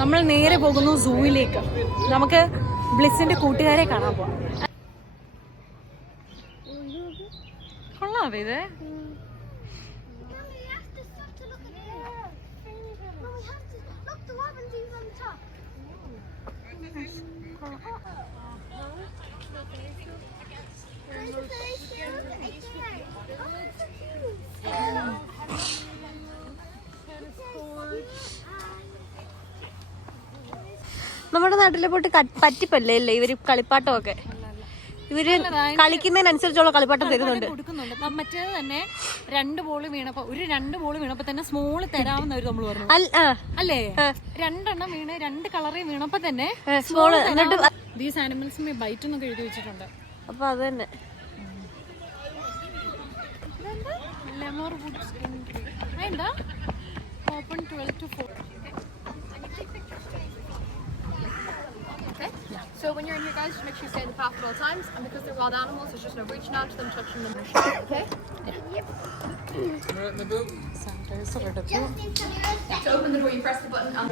നമ്മൾ നേരെ പോകുന്നു സൂയിലേക്ക്. നമുക്ക് ബ്ലിസിന്റെ കൂട്ടുകാരെ കാണാൻ പോവാം. കൊള്ളാവേ ഇത്? നമ്മുടെ നാട്ടിലെ പോയിട്ട് പറ്റിപ്പല്ലേ ഇല്ലേ ഇവര് കളിപ്പാട്ടമൊക്കെ? ഇവര് കളിക്കുന്നതിനനുസരിച്ചുള്ള കളിപ്പാട്ടം തരുന്നുണ്ട്. മറ്റേത് തന്നെ 2 ബോൾ വീണപ്പോ തന്നെ സ്മോള് തരാമെന്നവര് നമ്മള് പറഞ്ഞു അല്ലേ? 2 എണ്ണം വീണ് 2 കളറേ വീണപ്പോ തന്നെ സ്മോള്. ദീസ് ആനിമൽസ് ബൈറ്റ് എന്നൊക്കെ എഴുതി വെച്ചിട്ടുണ്ട്. അപ്പൊ അത് തന്നെ open 12 to 4. So when you're in here, guys, just make sure you stay in the path at all times. And because they're wild animals, there's just no reaching out to them, touching them. Okay? Yep. To open the door, you press the button. And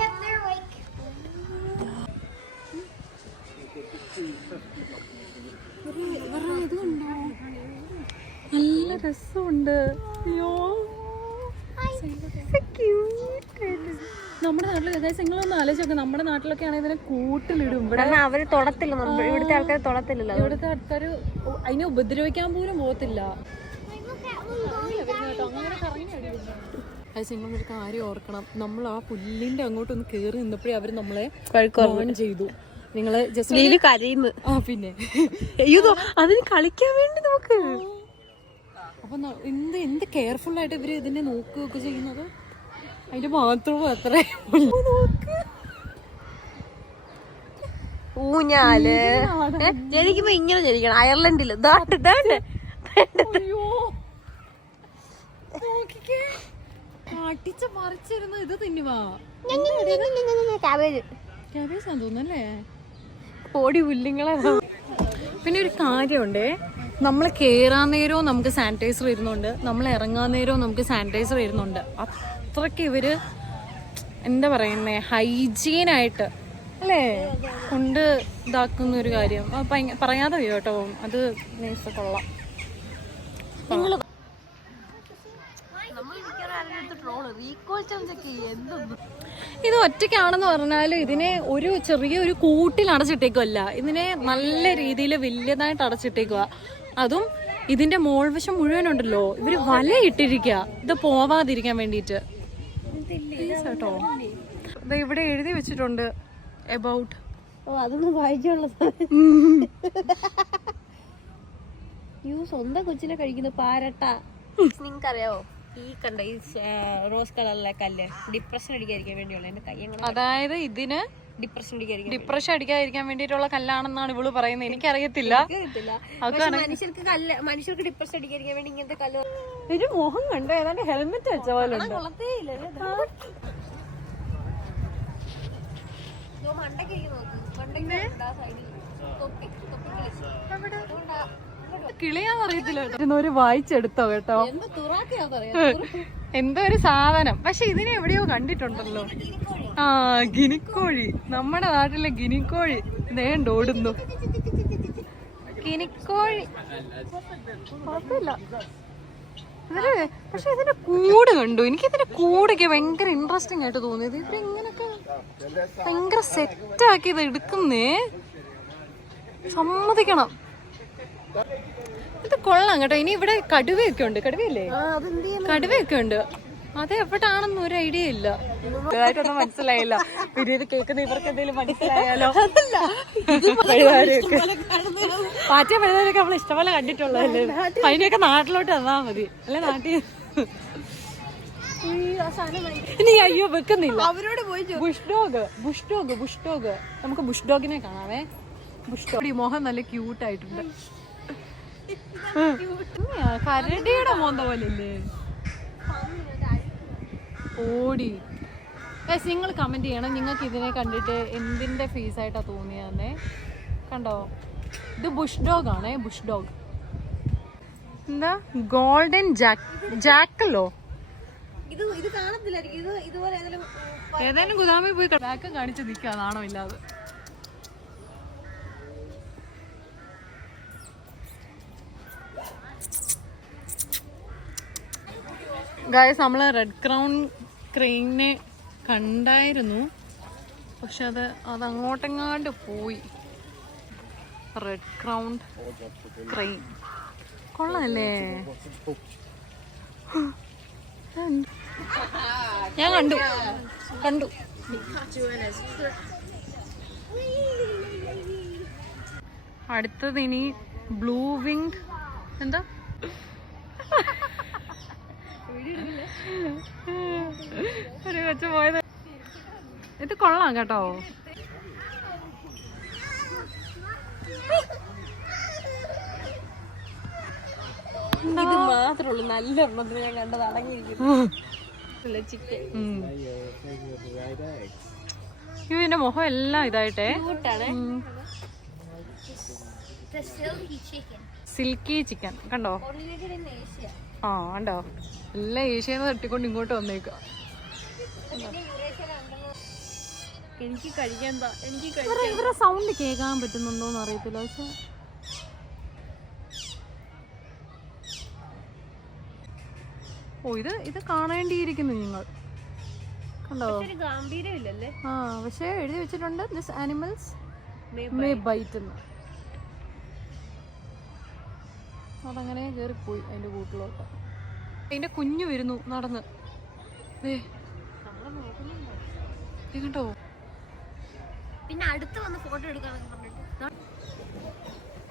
Yep, they're awake. നല്ല രസമുണ്ട്. അയ്യോ നമ്മുടെ നാട്ടിൽ നിങ്ങളൊന്ന് ആലോചിച്ചൊക്കെ, നമ്മുടെ നാട്ടിലൊക്കെ ആണെങ്കിൽ ഇതിനെ കൂട്ടിലിടും. ഇവിടെ അവര് തൊടത്തില്ല, ഇവിടുത്തെ ആൾക്കാർ തൊടത്തില്ലല്ലോ. ഇവിടുത്തെ ആൾക്കാർ അതിനെ ഉപദ്രവിക്കാൻ പോലും പോകത്തില്ല. നിങ്ങളൊരു കാര്യം ഓർക്കണം, നമ്മൾ ആ പുല്ലിന്റെ അങ്ങോട്ടൊന്ന് കേറി നിന്നപ്പോഴേ അവര് നമ്മളെ ഓൺ ചെയ്തു. നിങ്ങള് ജസ്റ്റ് കരയുന്നു. പിന്നെ അയ്യോ അതിന് കളിക്കാൻ വേണ്ടി നോക്ക്. അപ്പൊ എന്ത് കെയർഫുൾ ആയിട്ട് ഇവര് ഇതിനെ നോക്കുകയൊക്കെ ചെയ്യുന്നത്. അതിന്റെ മാത്രവും അത്രേ ഊഞ്ഞാല് ജനിക്കുമ്പോ ഇങ്ങനെ ജനിക്കണം. അയർലൻഡില് അടിച്ച് പറിച്ചിരുന്നു. ഇത് തിന്നുവാ ക്യാബേജ് ക്യാബേജാന്ന് തോന്നുന്നല്ലേ? പൊടി പുല്ലിങ്ങളെ. പിന്നെ ഒരു കാര്യമുണ്ടേ, നമ്മൾ കയറാൻ നേരവും നമുക്ക് സാനിറ്റൈസർ വരുന്നുണ്ട്, നമ്മൾ ഇറങ്ങാൻ നേരവും നമുക്ക് സാനിറ്റൈസർ വരുന്നുണ്ട്. അത്രയ്ക്ക് ഇവര് എന്താ പറയുന്നേ, ഹൈജീനായിട്ട് അല്ലേ കൊണ്ട് ഇതാക്കുന്ന ഒരു കാര്യം. പറയാതെ വയ്യോ കേട്ടോ, അത് നൈസ് കൊള്ളാം. ഇത് ഒറ്റയ്ക്കാണെന്ന് പറഞ്ഞാലും ഇതിനെ ഒരു ചെറിയൊരു കൂട്ടിൽ അടച്ചിട്ടേക്കുമല്ല, ഇതിനെ നല്ല രീതിയിൽ വലിയതായിട്ട് അടച്ചിട്ടേക്കുക. അതും ഇതിന്റെ മോൾവശം മുഴുവനുണ്ടല്ലോ ഇവര് വല ഇട്ടിരിക്കുക ഇത് പോവാതിരിക്കാൻ വേണ്ടിട്ട് കേട്ടോ. ഇവിടെ എഴുതി വെച്ചിട്ടുണ്ട് എബൌട്ട്. അതൊന്നും വായിച്ചുള്ള സ്വന്തം കൊച്ചിനെ കഴിക്കുന്നു പാരട്ട. നിങ്ങൾക്കറിയാവോ ഈ കണ്ട ഈ റോസ് കളറിലെ കല്ല് ഡിപ്രഷൻ അടിക്കാതിരിക്കാൻ വേണ്ടിയുള്ള എന്റെ കയ്യ. അതായത് ഇതിന് ഡിപ്രഷൻ അടിക്കാതിരിക്കാൻ വേണ്ടിയിട്ടുള്ള കല്ലാണെന്നാണ് ഇവള് പറയുന്നത്. എനിക്കറിയത്തില്ല. മനുഷ്യർക്ക് ഡിപ്രഷൻ അടിക്കാതിരിക്കാൻ വേണ്ടി ഇങ്ങനത്തെ കല്ല്. ഒരു മോഹം കണ്ടോ, ഏതാണ്ട് ഹെൽമെറ്റ് വെച്ച പോലെ കിളിയാന്ന് അറിയത്തില്ല കേട്ടോ. ഒരു വായിച്ചെടുത്തോ കേട്ടോ, എന്തോ ഒരു സാധനം. പക്ഷെ ഇതിനെ എവിടെയോ കണ്ടിട്ടുണ്ടല്ലോ. ആ ഗിനിക്കോഴി, നമ്മുടെ നാട്ടിലെ ഗിനിക്കോഴി നേണ്ട ഓടുന്നു. ഗിനിക്കോഴി കുഴപ്പമില്ല. പക്ഷെ ഇതിന്റെ കൂട് കണ്ടു, എനിക്കിതിന്റെ കൂടൊക്കെ ഭയങ്കര ഇൻട്രസ്റ്റിംഗ് ആയിട്ട് തോന്നിയത്. ഇവരിങ്ങനൊക്കെ ഭയങ്കര സെറ്റാക്കി ഇത് എടുക്കുന്നേ, സമ്മതിക്കണം. ഇത് കൊള്ളാം കേട്ടോ. ഇനി ഇവിടെ കടുവയൊക്കെ ഉണ്ട്. കടുവയില്ലേ? കടുവയൊക്കെ ഉണ്ട്. അത് എവിടാണെന്ന് ഒരു ഐഡിയ ഇല്ല. ഇതായിട്ടൊന്നും മനസ്സിലായില്ല. പിന്നെ ഇത് കേൾക്കുന്ന ഇവർക്ക് എന്തെങ്കിലും മനസ്സിലായാലോ? പാറ്റ പഴുതാരൊക്കെ നമ്മൾ ഇഷ്ടപോലെ കണ്ടിട്ടുള്ളതല്ലേ. അതിനെയൊക്കെ നാട്ടിലോട്ട് തന്നാ മതി അല്ലെ? നാട്ടിൽ ഇനി അയ്യോ വെക്കുന്നില്ല. അവരോട് പോയി ബുഷ്ഡോഗ് നമുക്ക് ബുഷ്ഡോഗിനെ കാണാവേ. ബുഷ്ഡോഗ് മോഹൻ നല്ല ക്യൂട്ടായിട്ടുണ്ട്. കരടിയുടെ മോന്ത പോലല്ലേ ഓടി. നിങ്ങൾ കമന്റ് ചെയ്യണം നിങ്ങൾക്ക് ഇതിനെ കണ്ടിട്ട് എന്തിന്റെ ഫേസ് ആയിട്ടാ തോന്നിയെന്നേ. കണ്ടോ, ഇത് ബുഷ് ഡോഗ് ആണേ. ബുഷ് ഡോഗ് എന്താ ഗോൾഡൻ ജാക്കല്ലോ. ഇത് കാണത്തില്ലായിരിക്കും. ഇത് ഇതുപോലെ ഏതെങ്കിലും ഏതായാലും ഗുദാമിൽ പോയി ബാക്ക് കാണിച്ച് നിൽക്കുക നാണോ ഇല്ലാതെ. ഗായ്സ് നമ്മള് റെഡ് ക്രൗൺ ക്രെയിനെ കണ്ടായിരുന്നു, പക്ഷെ അത് അങ്ങോട്ടെങ്ങാണ്ട് പോയി. റെഡ് ക്രൗൺ ക്രെയിൻ കൊള്ളാല്ലേ? ഞാൻ കണ്ടു. അടുത്തത് ഇനി ബ്ലൂ വിങ് എന്താ ഒരു കൊച്ചു പോയത്. ഇത് കൊള്ളാം കേട്ടോ. ഇത് മാത്രമേ ഉള്ളൂ നല്ല എണ്ണത്തിന് ഞാൻ കണ്ടത് അടങ്ങിയിരിക്കുന്നു. ചിക്കൻ ഇതിന്റെ മുഖം എല്ലാം ഇതായിട്ടേ കൂട്ടാണ്. സിൽക്കി ചിക്കൻ കണ്ടോ? ആ കണ്ടോ, എല്ലാം ഏഷ്യന്ന് തട്ടിക്കൊണ്ട് ഇങ്ങോട്ട് വന്നേക്ക. എനിക്ക് കഴിക്കാൻ ഇവരുടെ സൗണ്ട് കേൾക്കാൻ പറ്റുന്നുണ്ടോന്ന് അറിയത്തില്ല. പക്ഷെ ഇത് കാണേണ്ടിയിരിക്കുന്നു നിങ്ങൾ കണ്ടോ? ഗാംഭീര്യമില്ലല്ലേ? ആ പക്ഷെ എഴുതി വെച്ചിട്ടുണ്ട് ദിസ് ആനിമൽസ് മേ ബൈറ്റ് എന്ന്. അതങ്ങനെ കയറിപ്പോയി അതിന്റെ കൂട്ടിലോട്ട്. അതിന്റെ കുഞ്ഞു വരുന്നു നടന്ന്. കേട്ടോ, പിന്നെ അടുത്ത് വന്ന് ഫോട്ടോ എടുക്കാനൊക്കെ പറഞ്ഞിട്ട്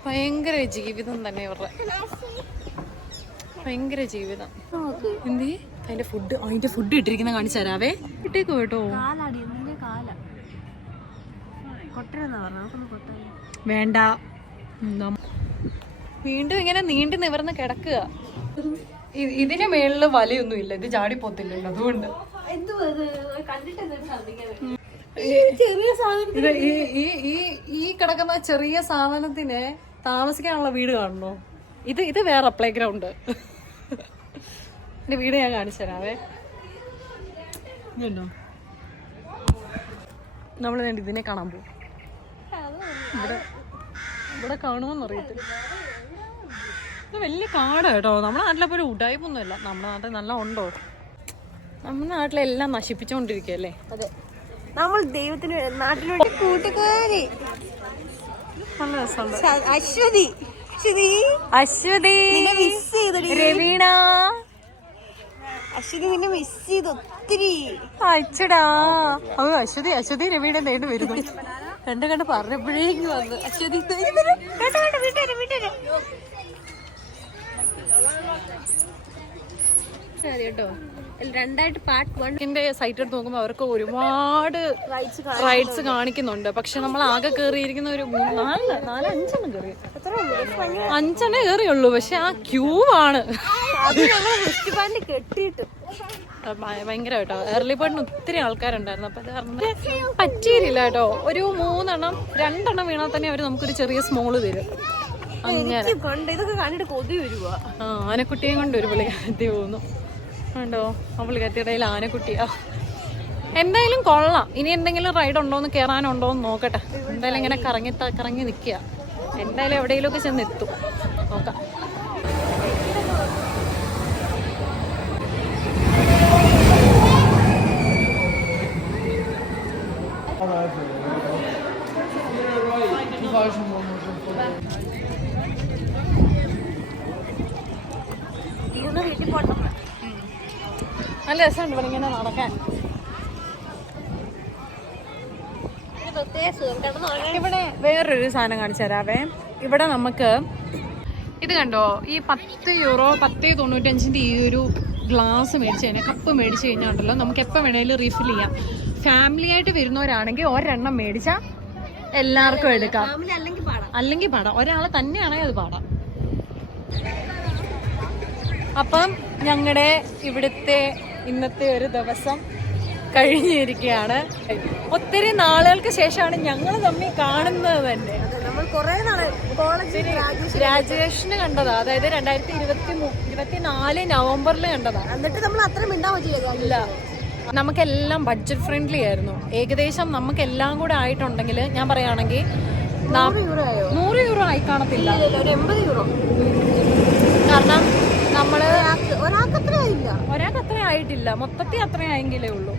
ഭയങ്കര ജീവിതം തന്നെ ഇവരുടെ, ഭയങ്കര ജീവിതം. എന്തേ അതിന്റെ ഫുഡ് ഇട്ടിരിക്കുന്ന കാണിച്ചു തരാവേ. ഇട്ടേക്കോ കേട്ടോ. കാലാടി എന്തിന്റെ കാല കൊട്ടരെന്നാ പറഞ്ഞ നമുക്കൊന്ന് കൊട്ടാലോ. വേണ്ട, വീണ്ടും ഇങ്ങനെ നീണ്ടു നിവർന്ന് കിടക്കുക. ഇതിന്റെ മേളില് വലയൊന്നും ഇല്ല, ഇത് ചാടിപ്പോത്തില്ലല്ലോ, അതുകൊണ്ട് ഈ കിടക്കുന്ന ചെറിയ സാധനത്തിന് താമസിക്കാനുള്ള വീട് കാണണോ? ഇത് വേറെ പ്ലേ ഗ്രൗണ്ട്. എന്റെ വീട് ഞാൻ കാണിച്ചു തരാവേ. ഇതുണ്ടോ, നമ്മൾ ഇതിനെ കാണാൻ പോകും. ഇവിടെ കാണുമോന്ന് അറിയത്തില്ല. ഇത് വലിയ കാട് കേട്ടോ. നമ്മുടെ നാട്ടിലെ പോലെ ഉടായ്പൊന്നുമില്ല. നമ്മുടെ നാട്ടിൽ നല്ല ഉണ്ടോ? നമ്മുടെ നാട്ടിലെല്ലാം നശിപ്പിച്ചോണ്ടിരിക്കല്ലേ. അതെ, നമ്മൾ ദൈവത്തിന് നാട്ടിലോട്ട് കൂട്ടുകാരി നല്ല രസമുണ്ട്. അശ്വതി രവീണ അശ്വതി നിന്നെ മിസ് ചെയ്ത് ഒത്തിരി. അച്ചടാ അശ്വതി രവീണ നേട് വരുന്നു. കണ്ട് പറഞ്ഞപ്പോഴേക്ക് വന്ന് അശ്വതി കേട്ടോ. രണ്ടായിട്ട് പാർട്ട് 1 സൈറ്റ് എടുത്ത് നോക്കുമ്പോൾ അവർക്ക് ഒരുപാട് റൈഡ്സ് കാണിക്കുന്നുണ്ട്. പക്ഷെ നമ്മൾ ആകെ കയറിയിരിക്കുന്ന ഒരു 4-5 കയറി, 5 കയറിയുള്ളൂ. പക്ഷെ ആ ക്യൂ ആണ് കെട്ടിയിട്ട് ഭയങ്കര കേട്ടോ. ഏർലി ബേർഡിന് ഒത്തിരി ആൾക്കാരുണ്ടായിരുന്നു. അപ്പൊ അത് കാരണം പറ്റിയില്ല കേട്ടോ. ഒരു 2 വീണാൽ തന്നെ അവര് നമുക്കൊരു ചെറിയ സ്മോള് തരും. അങ്ങനെ ഇതൊക്കെ കണ്ടിട്ട് കൊതി വരുക. ആനക്കുട്ടിയെ കൊണ്ട് ഒരു പുള്ളിക്കാരത്തി പോകുന്നു കണ്ടോ. ആ പുള്ളിക്കാരത്തിയുടെ ആനക്കുട്ടിയാ. എന്തായാലും കൊള്ളാം. ഇനി എന്തെങ്കിലും റൈഡ് ഉണ്ടോന്ന് കയറാനുണ്ടോന്ന് നോക്കട്ടെ. എന്തായാലും ഇങ്ങനെ കറങ്ങി നിൽക്കുക. എന്തായാലും എവിടെയെങ്കിലുമൊക്കെ ചെന്ന് എത്തും. നോക്കാം. നല്ല രസമുണ്ട് ഇവിടെ ഇങ്ങനെ നടക്കാൻ. ഇവിടെ വേറൊരു സാധനം കാണിച്ചു തരാവേ. ഇവിടെ നമുക്ക് ഇത് കണ്ടോ, ഈ €10 10.95 ഈ ഒരു ഗ്ലാസ് മേടിച്ച് കഴിഞ്ഞാൽ, കപ്പ് മേടിച്ച് കഴിഞ്ഞാൽ ഉണ്ടല്ലോ, നമുക്ക് എപ്പോൾ വേണേലും റീഫിൽ ചെയ്യാം. ഫാമിലി ആയിട്ട് വരുന്നവരാണെങ്കിൽ ഒരെണ്ണം മേടിച്ചാൽ എല്ലാവർക്കും എടുക്കാം. അല്ലെങ്കിൽ പാടാം. ഒരാളെ തന്നെയാണെങ്കിൽ അത് പാടാം. അപ്പം ഞങ്ങളുടെ ഇവിടുത്തെ ഇന്നത്തെ ഒരു ദിവസം കഴിഞ്ഞിരിക്കുകയാണ്. ഒത്തിരി നാളുകൾക്ക് ശേഷമാണ് ഞങ്ങൾ തമ്മിൽ കാണുന്നത് തന്നെ. നമ്മൾ കൊറേ നാളെ കോളേജ് ഗ്രാജുവേഷന് കണ്ടതാ, അതായത് 2024 നവംബറിൽ കണ്ടതാ. എന്നിട്ട് നമ്മൾ അത്ര മിണ്ടാൻ പറ്റില്ല. ഇല്ല, നമുക്കെല്ലാം ബഡ്ജറ്റ് ഫ്രണ്ട്ലി ആയിരുന്നു. ഏകദേശം നമുക്കെല്ലാം കൂടെ ആയിട്ടുണ്ടെങ്കിൽ ഞാൻ പറയുകയാണെങ്കിൽ 100 യൂറോ ആയി കാണത്തില്ല, ഒരു 80 യൂറോ. കാരണം നമ്മള് ഒരാൾക്ക് അത്ര ആയിട്ടില്ല, മൊത്തത്തിൽ അത്ര ആയെങ്കിലേ ഉള്ളൂ.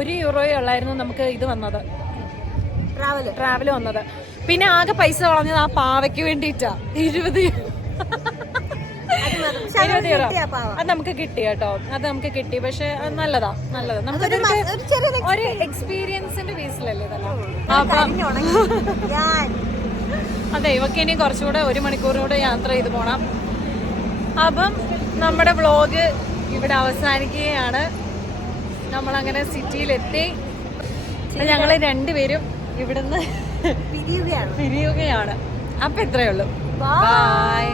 1 യൂറോയെ ഉള്ളായിരുന്നു നമുക്ക് ഇത് വന്നത്, ട്രാവല് വന്നത്. പിന്നെ ആകെ പൈസ കളഞ്ഞത് ആ പാവയ്ക്ക് വേണ്ടിയിട്ടാ. 20 യൂറോ അത് നമുക്ക് കിട്ടി കേട്ടോ, അത് നമുക്ക് കിട്ടി. പക്ഷെ നല്ലതാ, നമുക്കതൊരു ഒരു എക്സ്പീരിയൻസിന്റെ ബേസിലല്ലേ ഇതെല്ലാം. അതെ, ഇവക്ക് ഇനി കുറച്ചുകൂടെ 1 മണിക്കൂറിലൂടെ യാത്ര ചെയ്ത് പോണം. അപ്പം നമ്മുടെ വ്ളോഗ് ഇവിടെ അവസാനിക്കുകയാണ്. നമ്മളങ്ങനെ സിറ്റിയിലെത്തി. ഞങ്ങൾ രണ്ടുപേരും ഇവിടുന്ന് പിരിയുകയാണ്. അപ്പൊ ഇത്രയേ ഉള്ളൂ. ബൈ.